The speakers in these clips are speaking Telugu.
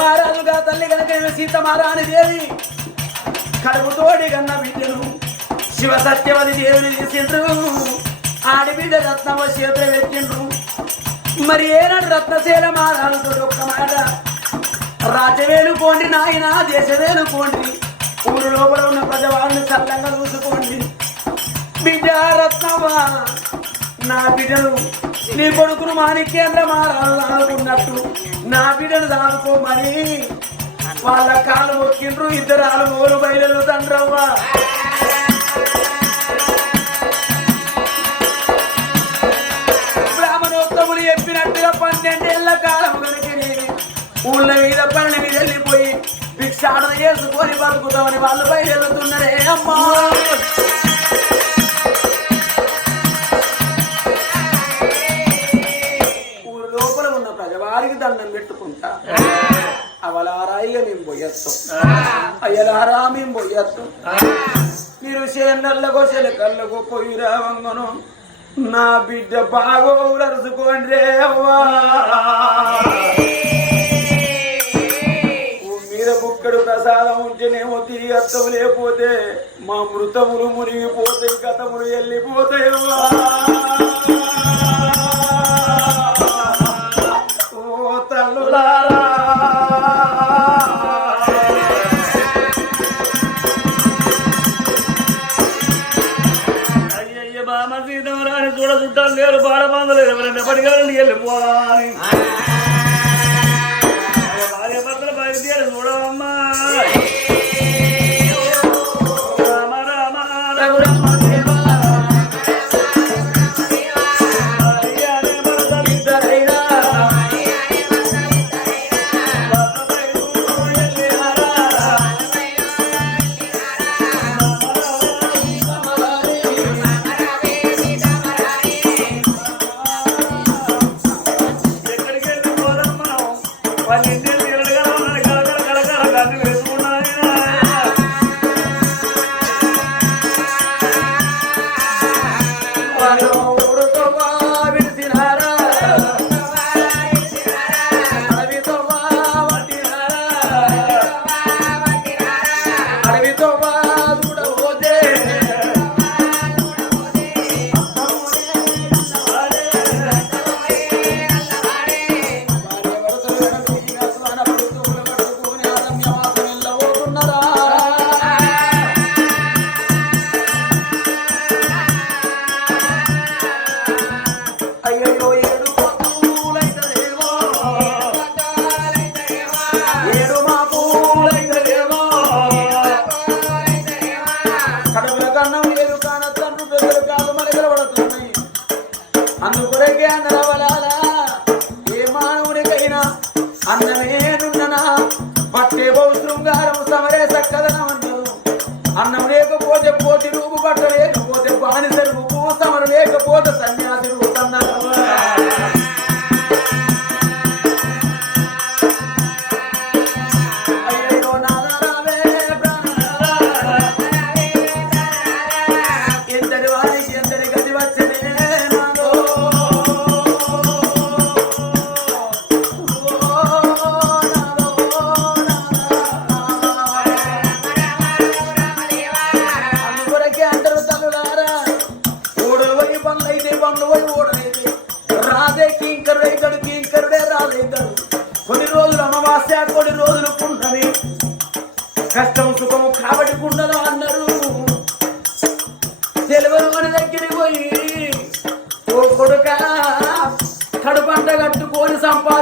మారాలుగా తల్లి కనుక సీతమారాని దేవి కడుపు తోడి కన్న బిడ్డను శివ సత్యవతి దేవుని చేసిండ్రు ఆడిబిడ్డ రత్నవ చేతులు పెట్టిండ్రు. మరి ఏనాడు రత్నశీల మహారాజుతో ఒక్క మాట. రాజవేలు పోండి నాయన దేశవేలు పోండి. ఊరు లోపల ఉన్న ప్రజవాళ్ళని చల్లంగా చూసుకోండి. బిడ్డ రత్నవ్వ నా బిడ్డలు నీ కొడుకును మాణిక్యేంద్ర మహారాజు అనుకున్నట్టు నా బిడ్డను దానుకోమని వాళ్ళ కాళ్ళు మొక్కిండ్రు ఇద్దరు ఆలు బయలు తండ్రవ్వ. బ్రాహ్మణోత్తములు చెప్పినట్టుగా పన్నెండేళ్ళ కాలం కనుక ఊళ్ళ మీద పనుల మీద వెళ్ళిపోయి భిక్షాటన చేసుకొని బతుకుతామని వాళ్ళు బయలుదేరుతున్నారే అమ్మా. దండం పెట్టుకుంటా. అవలారాయిగా మేము పోయేస్తాం. అయ్యలారా మేము పోయేస్తాం. మీరు చేనళ్ళకో చెలకళ్ళకో పోయి రావంగను. నా బిడ్డ బాగో రే అవ్వా. మీద బుక్కడు ప్రసాదం ఉంటేనేమో తిరిగి అత్తము లేకపోతే మా మృతములు మునిగిపోతాయి గతములు వెళ్ళిపోతాయి తల్లులారా అయ్యయ్య బామ సీతమరాని చూడ చుట్టాలు లేరు బాడమందలు ఎవరైనా ఎప్పటికీ వెళ్ళిపోవాలి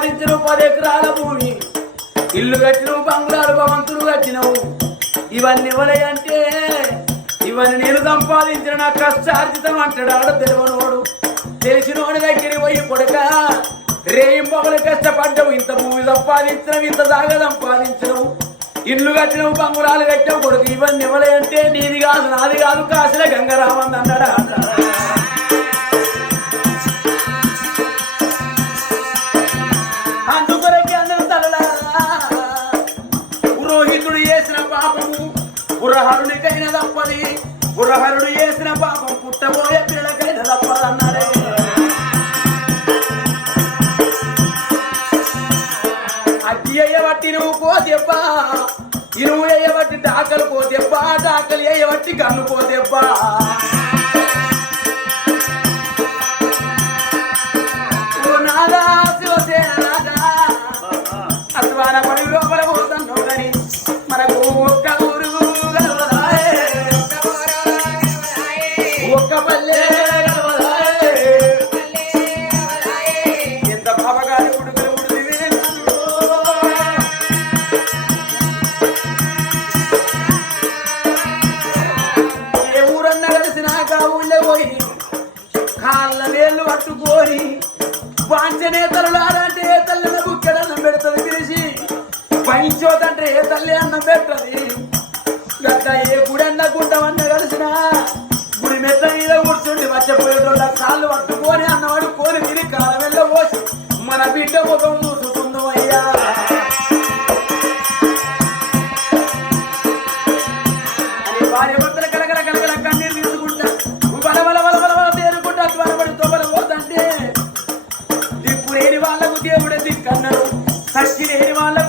సంపాదించను పది ఎకరాల భూమి. ఇల్లు కట్టినవు బంగ్లాలు భవంతులు కట్టినవు. ఇవన్నీ ఇవ్వలేదంటే ఇవన్నీ నేను సంపాదించిన నా కష్టార్జితం అంటాడు తెలియనోడు తెలివనోడు. తెలిసినోడి దగ్గరికి పోయి కొడుక రేయం పొగలు కష్టపడ్డావు ఇంత భూమి సంపాదించినవు ఇంత దాకా సంపాదించినవు. ఇల్లు కట్టినవు బంగురాలు కట్టావు కొడుకు ఇవన్నీ ఇవ్వలేదంటే నీది కాదు నాది కాదు కాసిన గంగరామన్ అన్నాడు ఆట. గురహరుడికైన తప్పది గురహరుడు చేసిన పాపం పుట్టబోయే పిల్లలకైన తప్పదన్నారే అయ్యబట్టి నువ్వు పోతెబ్బా ఇనువు వేయబట్టి డాకలు పోతెబ్బా డాకలు వేయబట్టి కన్ను పోతెబ్బా ఎట్ట ఏ గుడన్న గుండమన్న కలిసినా గుడి మెట్ల మీద కూర్చుండి మధ్యపోయేటోళ్ళ కాళ్ళు పట్టుకొని అన్నవాడు కోని తిని కాల వెళ్ళ పోసి మన బిడ్డ ముఖం చూసుకుందు అయ్యా భార్య భర్తలు కలకల కలకల కన్నీరు తీసుకుంటా బల బల బల బల బల వాళ్ళకు దేవుడే దిక్కన్నాడు సష్టి లేని వాళ్ళకు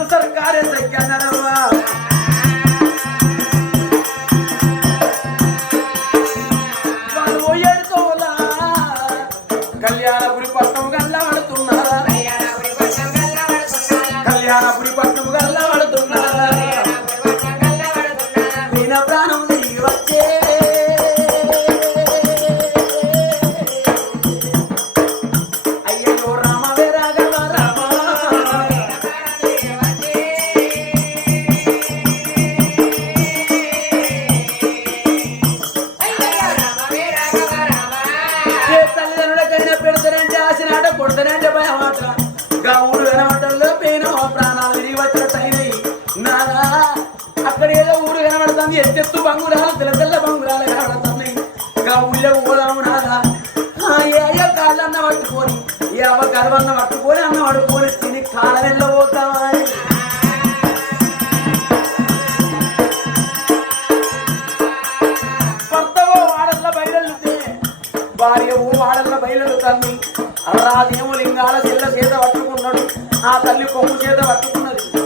confundida, batuco na língua.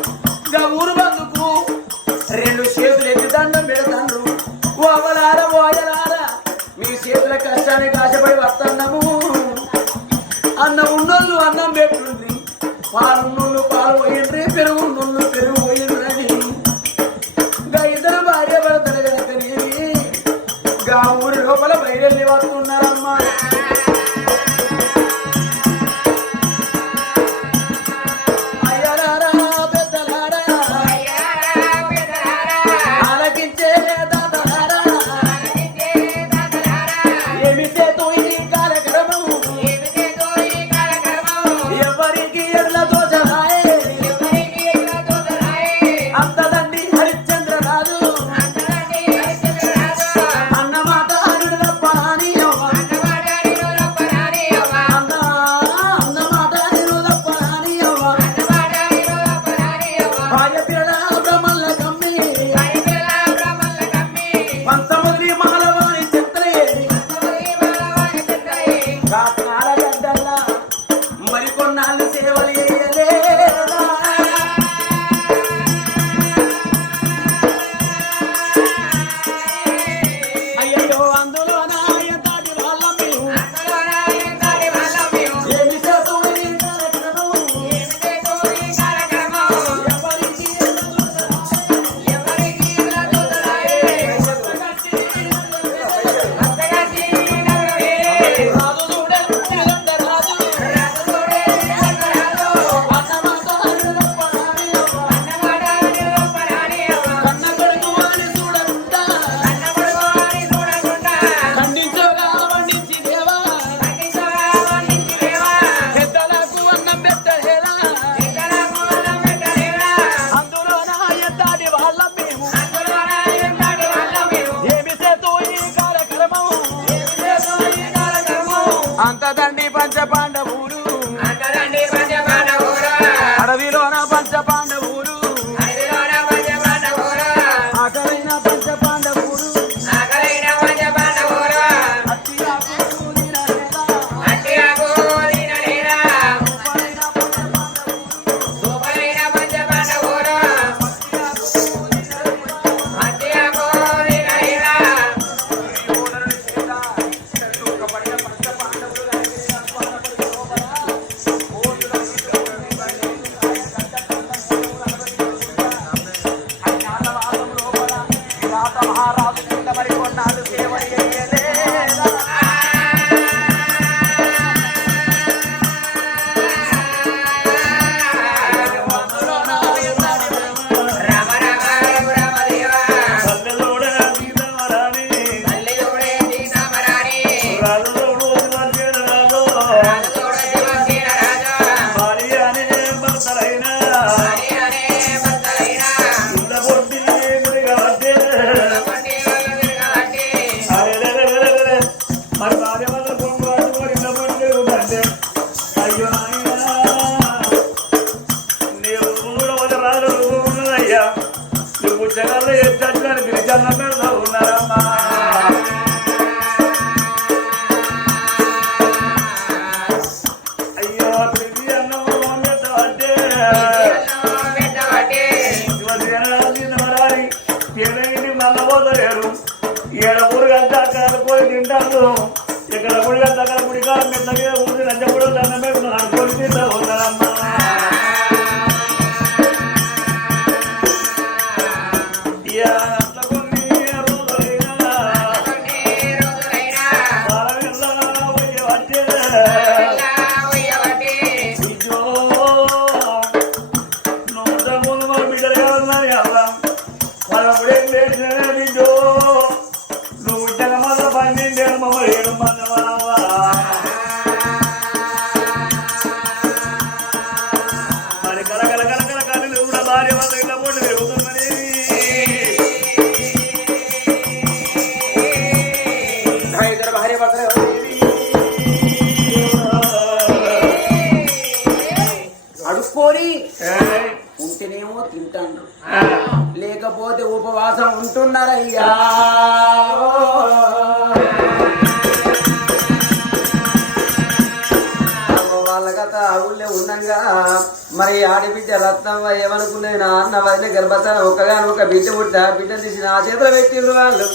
ఆడబిడ్డ రత్నం ఏమనుకునే నా అన్న వదిలే గర్భస్థానం ఒక్కగాను ఒక బిడ్డ పుట్ట బిడ్డ తీసి నా చేతులు పెట్టిండ్రు వాళ్ళు.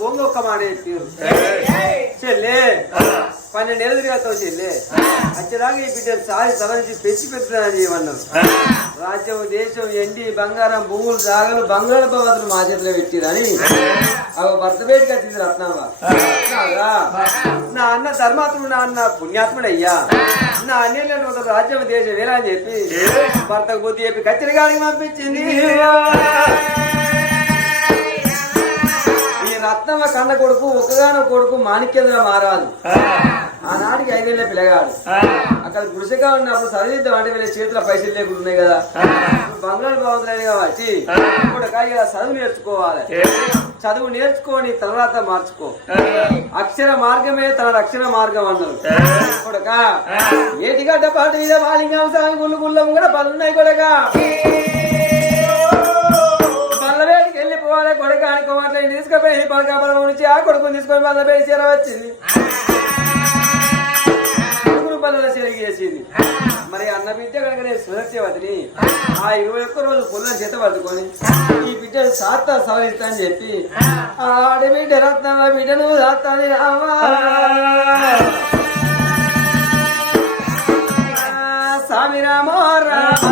ఒక్క మాట చెప్పారు చెల్లే. పన్నెండు ఏళ్ళు తిరిగాతావు చెల్లే. వచ్చేదాకా ఈ బిడ్డను సారి సవరించి పెంచి పెడుతున్నానని ఏమన్నారు? రాజ్యం దేశం ఎండి బంగారం భూములు జాగలు బంగాళ భవతులు మా చేతిలో పెట్టిరని అవి భర్త వచ్చింది రత్నమ్మ నాగా, నా అన్న ధర్మాత్ముడు నా అన్న పుణ్యాత్ముడు అయ్యా నా అన్యంలో ఒక రాజ్యం దేశం వేలా అని చెప్పి భర్తకు బుద్ధి చెప్పి కత్తిరి గారికి పంపించింది రత్నమ్మ కన్న కొడుకు ఒకగానో కొడుకు మాణిక్యేంద్ర మారాదు ఆనాటికి ఐదేళ్ళ పిల్లగాడు. అక్కడ గుడిసెగా ఉన్నప్పుడు చదివిద్దాం అంటే వీళ్ళ చేతిలో పైసలు లేకుండా ఉన్నాయి కదా. బంగారు బాగుంది కాబట్టి ఇప్పుడు చదువు నేర్చుకోవాలి. చదువు నేర్చుకొని తర్వాత మార్చుకో. అక్షర మార్గమే తన రక్షణ మార్గం అన్నారు. కొడక ఏటిగడ్డ పాటు మీద మాలింగం సాగు గుళ్ళు గుళ్ళం కూడా పనులున్నాయి కొడక. బల్లవేడికి కొడుకు కొడక తీసుకుపోయి పడక నుంచి ఆ కొడుకుని తీసుకొని బల్లవేడి చీర వచ్చింది. కొడుకును బల్ల చెరిగి చేసింది. మరి అన్న బిడ్డ కనుక నేను సురక్షవతిని ఆ ఇరవై ఒక్క రోజు పుల్లని చేత పట్టుకొని ఈ బిడ్డను సాత్తా సవరిస్తా అని చెప్పి ఆడి బిడ్డ రత్నమ్మ బిడ్డను రాత్తాది అమ్మా! స్వామి రామో రామ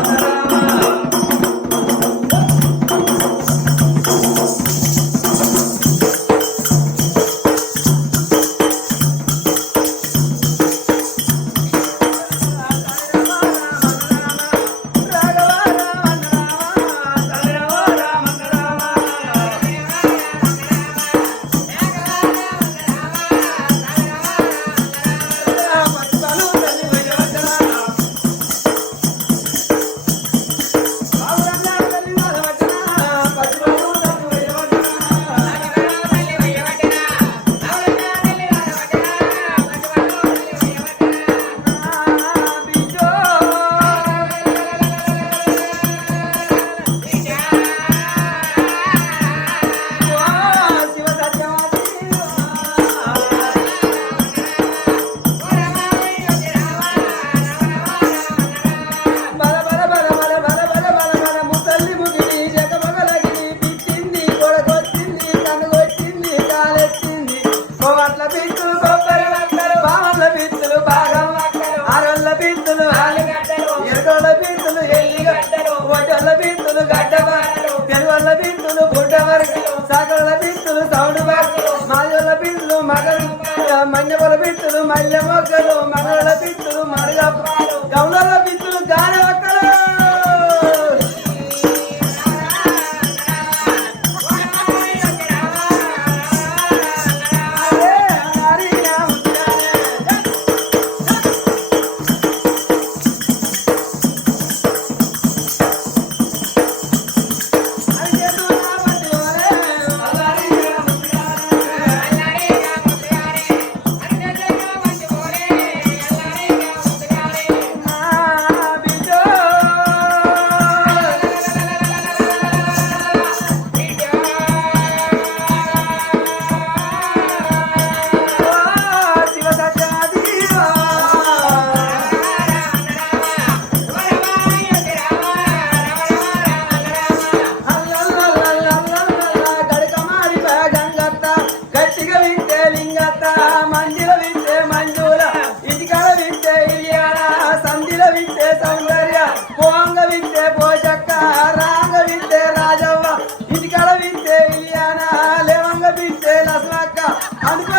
I'm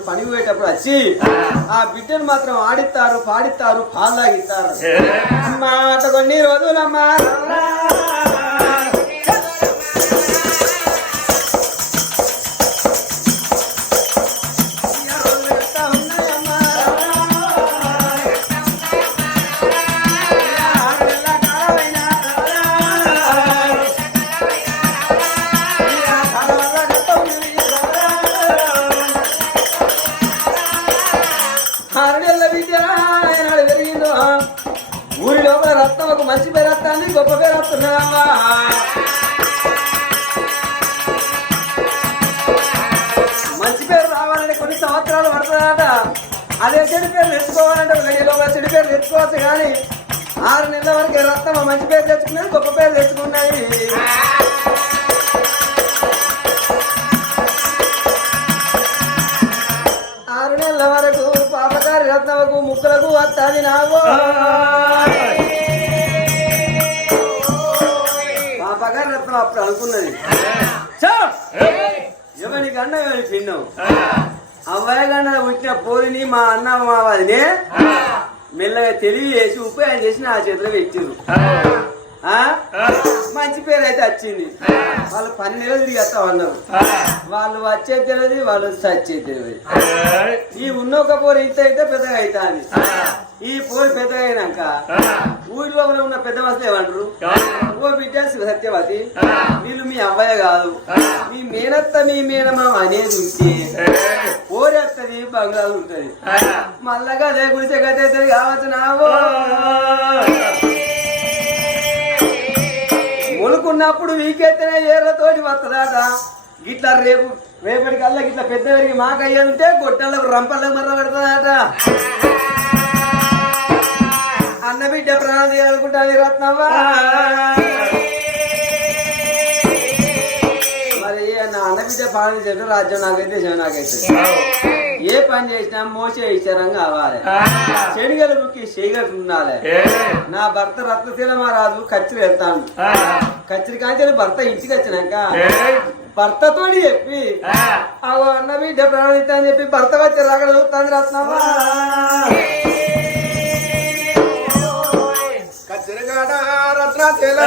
మనుషులు పని పోయేటప్పుడు వచ్చి ఆ బిడ్డను మాత్రం ఆడిస్తారు పాడిస్తారు పాలు తాగిస్తారు. మాట కొన్ని రోజులమ్మా మంచి పేరు తెచ్చుకున్నది గొప్ప పేరు తెచ్చుకున్నాయి ఆరు నెలల వరకు పాపకారి రత్నముకు ముక్కలకు వస్తాది నావో. పాపకారి రత్నం అప్పుడు అనుకున్నది. "ఛ! ఎవరి గండ ఎవరి పిండం అవ్వాయి గండ పుట్టిన పోరిని మా అన్న మా వదినే మెల్లగా తెలివి చేసి ఉపాయం చేసి నా చేతిలో పెట్టిండ్రు ఆ? మంచి పేరు అయితే వచ్చింది. వాళ్ళు పని నెలలు తిరిగి అన్నారు. వాళ్ళు వచ్చే తెలియదు వాళ్ళు చచ్చే తెలియదు. ఈ ఉన్న ఒక పోరు ఇంత అయితే పెద్దగా అవుతాది. ఈ పోరు పెద్దగా అయినాక ఊరిలో ఉన్న పెద్ద మనుషులు ఏమంటారు? ఓ బిడ్డ సత్యవతి వీళ్ళు మీ అబ్బాయి కాదు. మీ మేనత్త మీ మేనమా అనేది ఉంటే పోరేస్తుంది బంగ్లాలు ఉంటది. మళ్ళా అదే గురిసే గదే కావచ్చు నావో ఉన్నప్పుడు వీకెత్తనే ఏర్లతోటి వస్తుందట గిట్లా రేపు రేపటికల్లా గిట్లా పెద్ద పెరిగి మాకయ్య ఉంటే గొడ్డలకు మర్ర పెడుతుందట. అన్న బిడ్డ ప్రాణం చేయాలనుకుంటాను రత్నవ్వా. మరి నా అన్న బిడ్డ ప్రాణాలు చేసిన రాజ్యం నాకైతే నాకైతే. ఏ పని చేసినా మోసే ఇచ్చారం కావాలి. చెడిగలు బుక్కి చేయగలు ఉండాలి. నా భర్త రత్నశీల మహారాజు కచ్చిరి వెళ్తాను కచ్చిరి కాంచెలు భర్త ఇంటికి వచ్చినాక భర్తతో చెప్పి అన్న బిడ్డ ప్రాణిత అని చెప్పి భర్త వచ్చి రాగడ చూస్తాను రత్నమ్మా రత్న తెల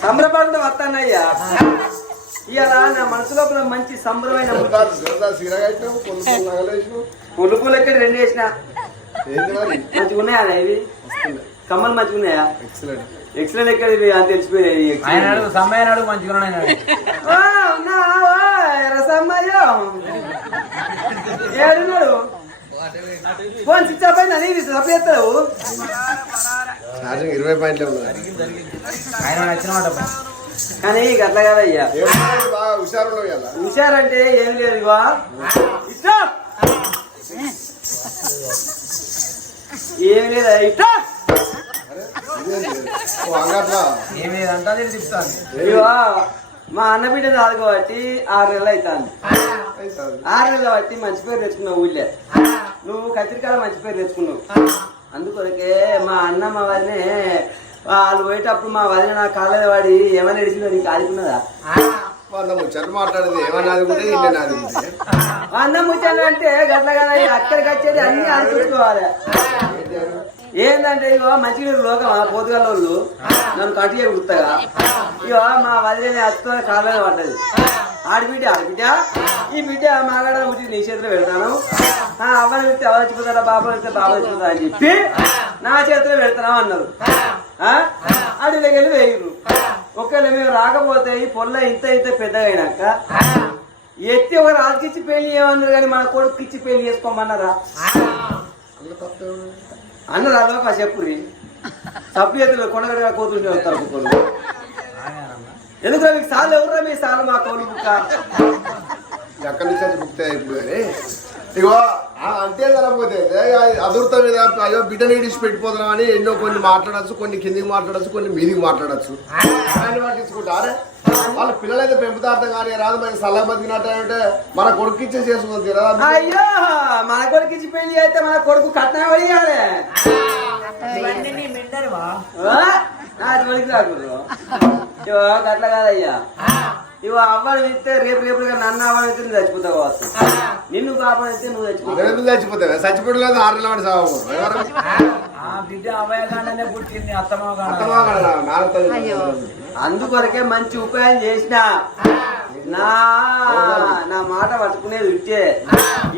సంబరపడుతూ వస్తానయ్యా. ఇవాళ నా మనసు లోపల మంచి సంబరమైన. పులుపులు ఎక్కడ రెండు వేసిన? ఏంది మరి? మంచిగా ఉన్నాయా ఇవి? కమ్మలు మంచిగున్నాయా? ఎక్సలెంట్ ఎక్సలెంట్ ఎక్కడ అని ఆయన excellent. అడుగు సమ్మయ్య అడుగు మంచిగా ఉన్నాడు. ఏడున్నాడు? ఫోన్ స్విచ్ ఆఫ్ అయిందా? చేస్తావు? ఇరవై పాయింట్లే ఉన్నది ఆయన నచ్చిన మాట పై. కానీ గట్ల కాదయ్యా. హుషారు. హుషారంటే ఏం లేదు ఇవా ఇష్టం ఏం లేదా ఇవా మా అన్న బిడ్డ చాలు కాబట్టి ఆరు నెలలు అవుతాను అవుతుంది. ఆరు నెలలు బట్టి మంచి పేరు తెచ్చుకున్నావు ఊళ్ళే. నువ్వు కత్తిరికాయ మంచి పేరు తెచ్చుకున్నావు. అందుకొరకే మా అన్న మా వదినే వాళ్ళు పోయేటప్పుడు మా వదిన నా కాళ్ళ వాడి ఏమైనా ఎడిచిందో నీకు ఆదుకున్నదా? ముచ్చట్లు మాట్లాడేది ఏమన్నది కూడా అన్నం అంటే గట్ల కదా అక్కడికి వచ్చేది అన్ని ఆలోచించుకోవాలి ఏందంటే ఇగో మంచి లోకం పోతుగల వాళ్ళు నన్ను కట్టి గుర్తగా ఇగో మా వదిలేని అత్త కాళ్ళనే పడ్డది. ఆడబిడ్డ ఆడబిడ్డ ఈ బిడ్డ మాగాడ నీ చేతిలో పెడతాను. ఆ అవ్వని వెళ్తే అవ్వ చచ్చిపోతారా బాబా వెళ్తే బాబా చచ్చిపోతారా అని చెప్పి నా చేతిలో పెడతాను అన్నారు. ఆ? వెళ్ళి వేయరు. ఒకవేళ మేము రాకపోతే ఈ పొల్ల ఇంత ఇంత పెద్దగా అయినాక ఎత్తి ఒక రాజుకిచ్చి పెళ్ళి ఏమన్నారు కానీ మన కొడుకు ఇచ్చి పెళ్ళి చేసుకోమన్నారా. అన్నరా లోక చెప్పురి? తప్పు చేతులు కొనగడగా కోతుంటే వస్తారు ఒక్కొక్కరు ఎందుకంటే మీకు సార్లు ఎవరురా మీ సార్లు మా కోలు బుక్క ఎక్కడి నుంచి బుక్ ఇప్పుడు ఇగో ఆ అంతే కలపోతే అదుర్త మీద అయ్యో బిడ్డని ఇడిచి పెట్టిపోతున్నాం అని ఎన్నో కొన్ని మాట్లాడచ్చు కొన్ని కిందికి మాట్లాడచ్చు కొన్ని మీదికి మాట్లాడచ్చు. దాన్ని పట్టించుకుంటారే? వాళ్ళ పిల్లలైతే పెంపుతార్థం కానీ రాదు మరి సలహా బతికినట్టు అంటే మన కొడుకు ఇచ్చే చేసుకుంది తీరదా అయ్యో మన కొడుకు ఇచ్చి పెళ్ళి అయితే మన కొడుకు కట్నం ఇవో అట్లా కాదయ్యా. ఇవో అవ్వని ఇస్తే రేపు రేపు నన్ను అవ్వని ఇస్తే నువ్వు చచ్చిపోతావు కావచ్చు. నిన్ను పాపం ఇస్తే నువ్వు చచ్చిపోతావు చచ్చిపోతావు చచ్చిపోవడం లేదు ఆరు నెలల సాగు బిడ్డ అభయగానే పుట్టింది అత్తమ్మ అందుకొరకే మంచి ఉపాయం చేసిన. నా నా మాట పట్టుకునేది ఇచ్చే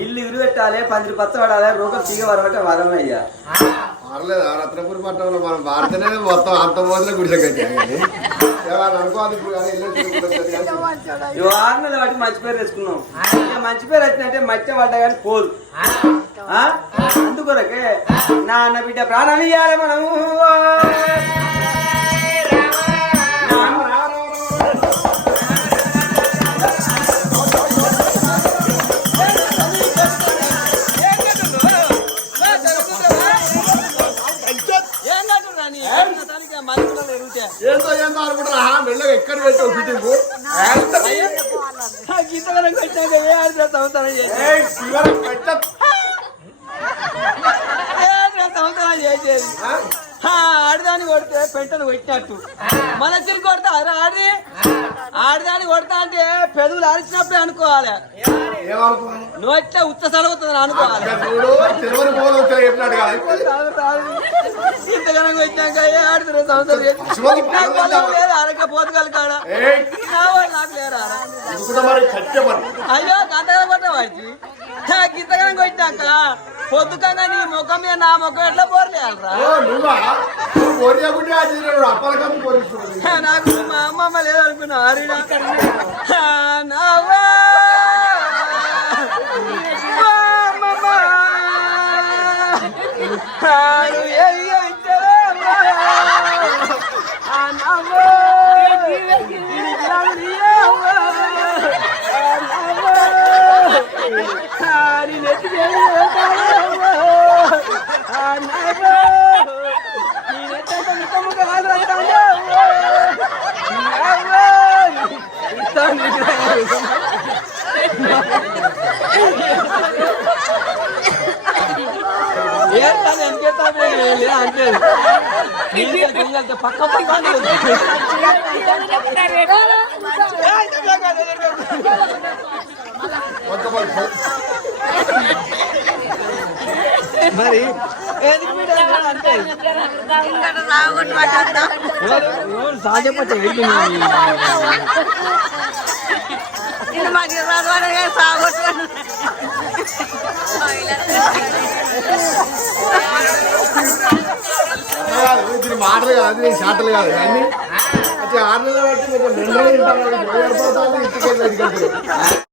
ఇల్లు ఇరు పెట్టాలి పందిరి పచ్చ పడాలి రోగం తీగ వరబట్టే వరం అయ్యా. మారలేదు. ఆ పట్టణంలో మనం భారతనే మొత్తం అంత మొదలు గుడిసె బట్టి మంచి పేరు తెచ్చుకున్నాం. మంచి పేరు వచ్చిందంటే మచ్చ పడ్డా కానీ పోదు. అందుకొరకే నా అన్న బిడ్డ ప్రాణాలు ఇవ్వాలి మనము. ఏంటో ఏంటో అనుకుంటున్నా. మెల్లగా ఎక్కడ పెట్టావు ఫిట్టింగ్ ఏయ్, శివరం పెట్ట ఆడదాన్ని కొడితే పెంటను కొట్టినట్టు. మనసులు కొడితే అరే ఆడి. ఆడదాన్ని కొడతా అంటే పెదవులు అరిచినప్పుడే అనుకోవాలి. ఏమనుకున్నావు నోట్లే ఉత్త సలుగుతుంది అనుకోవాలి. ఇంతగానం ఏ ఆడుతున్నా సంవత్సరం శివాజీ నాకు పొలం లేదు అరక పోతుగల కాడ. ఏయ్, నా వాళ్ళు నాకు లేరా? అయ్యో గంటగా కొట్ట వాడికి ఇంతగానం కొట్టినాక పొద్దుకంగా నీ ముఖం మీద నా ముఖం ఎట్లా పోర్లేయాలరా? నాకు మా అమ్మమ్మ లేదనుకున్నా హరినా నావా మా అమ్మమ్మ ఆడు ఏయ్య ఇచ్చావా అమ్మా? ఆ నవ్వు ఇది కాదు నీయవ్వ. ఆ నవ్వు ఆడి నెత్తికి ఏమి వేస్తావమ్మ? ఆ నవ్వు నీ నెత్తంత ముఖం ముఖం కాదు రక్తాలు. నవ్వు ఇస్తాను నీకు. ఏస్తాను ఎంకేస్తాను అంటే నీళ్ళతో పక్క పక్క మరి ఎందుకు బిడ్డ కాదు ఇది మాటలు కాదు ఇది షాటలు కాదు కానీ అట్లా ఆటలు బట్టి